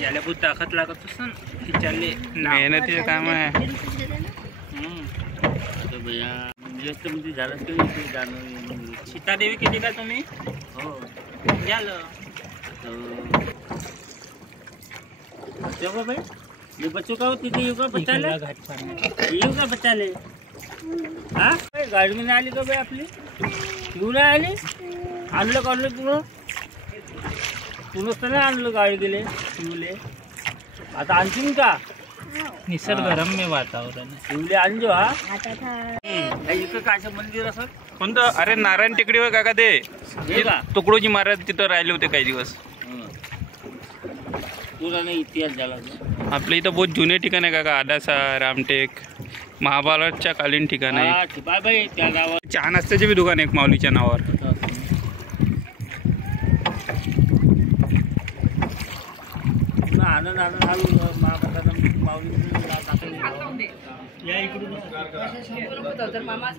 याला बहुत ताकद लागत असन खिचाले मेहनतीचं काम आहे। तो भैया जास्त म्हणजे झालं तरी जाणं सीता देवी किती का तुम्ही? हो झालं देखो भाई ये बच्चों का होती थी युगा बच्चा ले युगा बच्चा ले हाँ गाड़ी में आली का भाई आपली क्यों नाही आली? आणलं काढलं तुनच तर नाही आणलं गाडी गेले शिवले आता आणखीन का निसर्गरम्य वातावरण शिवले आणजो हा इकडं काय मंदिर असं कोणतं? अरे नारायण टेकडीवर काका ते हे का तुकडोजी महाराज तिथं राहिले होते काही दिवस। तुला नाही इतिहास झाला आपल्या इथं बहुत जुने ठिकाण आहे काका, आदासा रामटेक महाभारतच्या कालीन ठिकाण आहे। बाय बाय त्या गावात चहा नाश्त्याचे बी दुकान आहे माऊलीच्या नावावर। आनंद आनंद आलो महाभारतानं माऊली या इकडून मामा